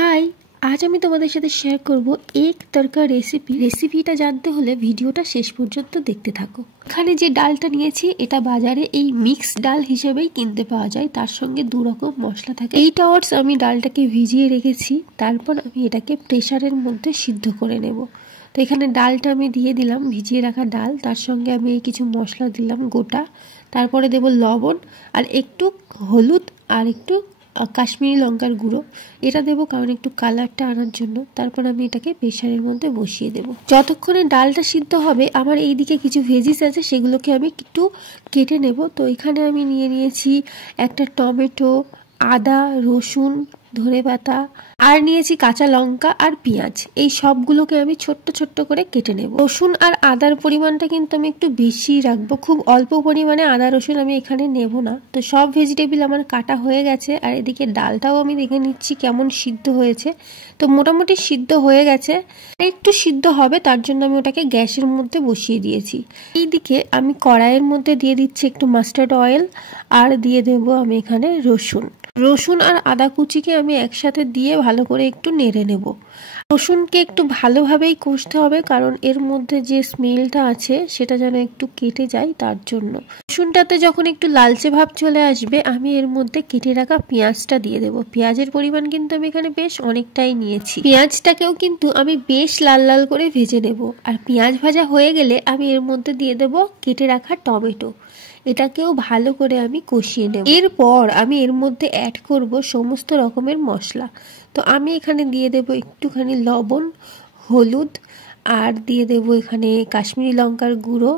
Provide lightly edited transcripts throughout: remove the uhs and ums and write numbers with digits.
High, আজ আমি তোমাদের সাথে শেয়ার করব এক তরকা রেসিপিটা জানতে হলে ভিডিওটা শেষ পর্যন্ত দেখতে থাকো। এখানে যে ডালটা নিয়েছি এটা বাজারে এই মিক্স ডাল হিসেবেই কিনতে পাওয়া যায়, তার সঙ্গে দু রকম মশলা থাকে। 8 আওয়ার্স আমি ডালটাকে ভিজিয়ে রেখেছি, তারপর আমি এটাকে প্রেসারের মধ্যে সিদ্ধ করে নেব। তো এখানে ডালটা আমি দিয়ে দিলাম, ভিজিয়ে রাখা ডাল, তার সঙ্গে আমি কিছু মশলা দিলাম গোটা, তারপরে দেব লবণ আর একটু হলুদ আর একটু কাশ্মীরি লঙ্কার গুঁড়ো, এটা দেবো কারণ একটু কালারটা আনার জন্য। তারপর আমি এটাকে প্রেসারের মধ্যে বসিয়ে দেবো। যতক্ষণে ডালটা সিদ্ধ হবে আমার এইদিকে কিছু ভেজিস আছে, সেগুলোকে আমি একটু কেটে নেব। তো এখানে আমি নিয়েছি একটা টমেটো, আদা, রসুন, ধনেপাতা, আর নিয়েছি কাঁচা লঙ্কা আর পেঁয়াজ। এই সবগুলোকে আমি ছোট্ট ছোট্ট করে কেটে নেব। রসুন আর আদার পরিমাণটা কিন্তু আমি একটু বেশি রাখবো, খুব অল্প পরিমাণে আদা রসুন আমি এখানে নেব না। তো সব ভেজিটেবল আমার কাটা হয়ে গেছে, আর এদিকে ডালটাও আমি দেখে নিচ্ছি কেমন সিদ্ধ হয়েছে। তো মোটামুটি সিদ্ধ হয়ে গেছে, একটু সিদ্ধ হবে, তার জন্য আমি ওটাকে গ্যাসের মধ্যে বসিয়ে দিয়েছি। এইদিকে আমি কড়াইয়ের মধ্যে দিয়ে দিচ্ছি একটু মাস্টার্ড অয়েল, আর দিয়ে দেবো আমি এখানে রসুন আর আদা কুচিকে আমি একসাথে দিয়ে ভালো করে একটু নেড়ে নেব। রসুনকে একটু ভালোভাবেই কষতে হবে, কারণ এর মধ্যে যে স্মেলটা আছে সেটা যেন একটু কেটে যায়, তার জন্য। রসুনটাতে যখন একটু লালচে ভাব চলে আসবে আমি এর মধ্যে কেটে রাখা পেঁয়াজটা দিয়ে দেবো। পেঁয়াজের পরিমাণ কিন্তু আমি এখানে বেশ অনেকটাই নিয়েছি। পেঁয়াজটাকেও কিন্তু আমি বেশ লাল লাল করে ভেজে নেব। আর পেঁয়াজ ভাজা হয়ে গেলে আমি এর মধ্যে দিয়ে দেবো কেটে রাখা টমেটো, এটাকেও ভালো করে আমি কষিয়ে নেব। এরপর আমি এর মধ্যে অ্যাড করব সমস্ত রকমের মশলা। তো আমি এখানে দিয়ে দেব একটুখানি লবণ, হলুদ, আর দিয়ে দেব এখানে কাশ্মীরি লঙ্কার গুঁড়ো,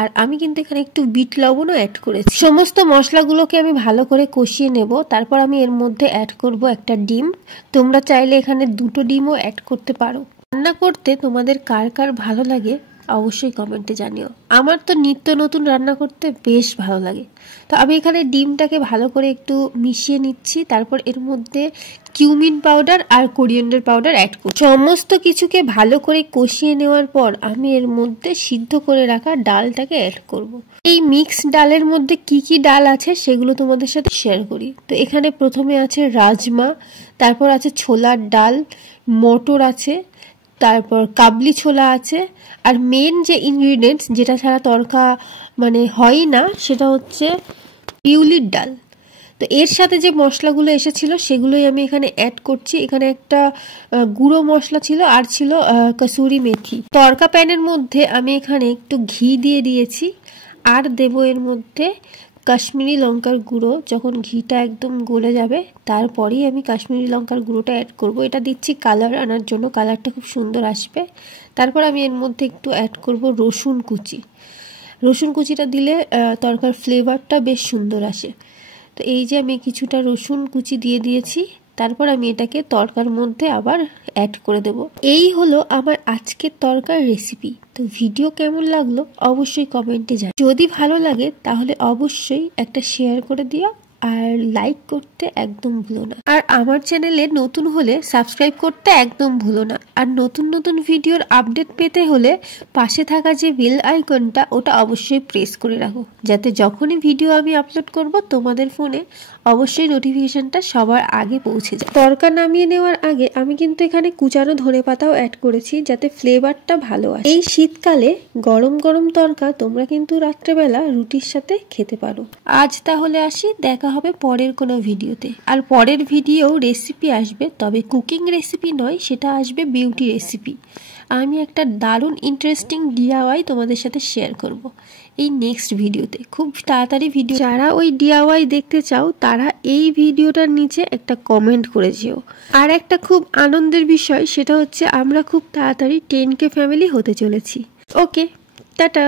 আর আমি কিন্তু এখানে একটু বিট লবণও অ্যাড করেছি। সমস্ত মশলাগুলোকে আমি ভালো করে কষিয়ে নেব। তারপর আমি এর মধ্যে অ্যাড করব একটা ডিম। তোমরা চাইলে এখানে 2টো ডিমও অ্যাড করতে পারো। রান্না করতে তোমাদের কার কার ভালো লাগে অবশ্যই কমেন্টে জানিও। আমার তো নিত্য নতুন রান্না করতে বেশ ভালো লাগে। তো আমি এখানে ডিমটাকে ভালো করে একটু মিশিয়ে নিচ্ছি, তারপর এর মধ্যে কিউমিন পাউডার আর কোরিয়ান্ডার পাউডার অ্যাড করছি। সমস্ত কিছুকে ভালো করে কষিয়ে নেওয়ার পর আমি এর মধ্যে সিদ্ধ করে রাখা ডালটাকে অ্যাড করব। এই মিক্স ডালের মধ্যে কি কি ডাল আছে সেগুলো তোমাদের সাথে শেয়ার করি। তো এখানে প্রথমে আছে রাজমা, তারপর আছে ছোলার ডাল, মটর আছে, তারপর কাবলি ছোলা আছে, আর মেন যে ইনগ্রিডিয়েন্টস যেটা ছাড়া তরকা হয় না সেটা হচ্ছে বিউলির ডাল। তো এর সাথে যে মশলাগুলো এসেছিল সেগুলোই আমি এখানে অ্যাড করছি। এখানে একটা গুঁড়ো মশলা ছিল, আর ছিল কসুরি মেথি। তরকা প্যানের মধ্যে আমি এখানে একটু ঘি দিয়ে দিয়েছি, আর দেব এর মধ্যে কাশ্মীরি লঙ্কার গুঁড়ো। যখন ঘিটা একদম গলে যাবে তারপরেই আমি কাশ্মীরি লঙ্কার গুঁড়োটা অ্যাড করব। এটা দিচ্ছি কালার আনার জন্য, কালারটা খুব সুন্দর আসবে। তারপর আমি এর মধ্যে একটু অ্যাড করব রসুন কুচিটা দিলে তরকার ফ্লেভারটা বেশ সুন্দর আসে। তো এই যে আমি কিছুটা রসুন কুচি দিয়ে দিয়েছি, তারপর আমি এটাকে তরকার মধ্যে আবার অ্যাড করে দেব। এই হলো আমার আজকের তরকার রেসিপি। তো ভিডিও কেমন লাগলো অবশ্যই কমেন্টে জানাও। যদি ভালো লাগে তাহলে অবশ্যই একটা শেয়ার করে দিও, আর লাইক করতে একদম ভুলো না। আর আমার চ্যানেলে নতুন হলে সাবস্ক্রাইব করতে একদম ভুলো না। আর নতুন নতুন ভিডিওর আপডেট পেতে হলে পাশে থাকা যে বেল আইকনটা ওটা অবশ্যই প্রেস করে রাখো, যাতে যখনই ভিডিও আমি আপলোড করব তোমাদের ফোনে অবশ্যই নোটিফিকেশনটা সবার আগে পৌঁছে যায়। তরকা নামিয়ে নেওয়ার আগে আমি কিন্তু এখানে কুচানো ধনেপাতাও অ্যাড করেছি, যাতে ফ্লেভারটা ভালো আসে। এই শীতকালে গরম গরম তরকা তোমরা কিন্তু রাত্রেবেলা রুটির সাথে খেতে পারো। আজ তাহলে আসি, দেখা হবে পরের কোনো ভিডিওতে। আর পরের ভিডিও রেসিপি আসবে, তবে কুকিং রেসিপি নয়, সেটা আসবে বিউটি রেসিপি। আমি একটা দারুণ ইন্টারেস্টিং ডিআইওয়াই তোমাদের সাথে শেয়ার করব এই নেক্সট ভিডিওতে, খুব তাড়াতাড়ি ভিডিও। যারা ওই ডিআইওয়াই দেখতে চাও তারা এই ভিডিওটার নিচে একটা কমেন্ট করে যেও। আর একটা খুব আনন্দের বিষয় সেটা হচ্ছে আমরা খুব তাড়াতাড়ি 10K ফ্যামিলি হতে চলেছি। ওকে, টাটা।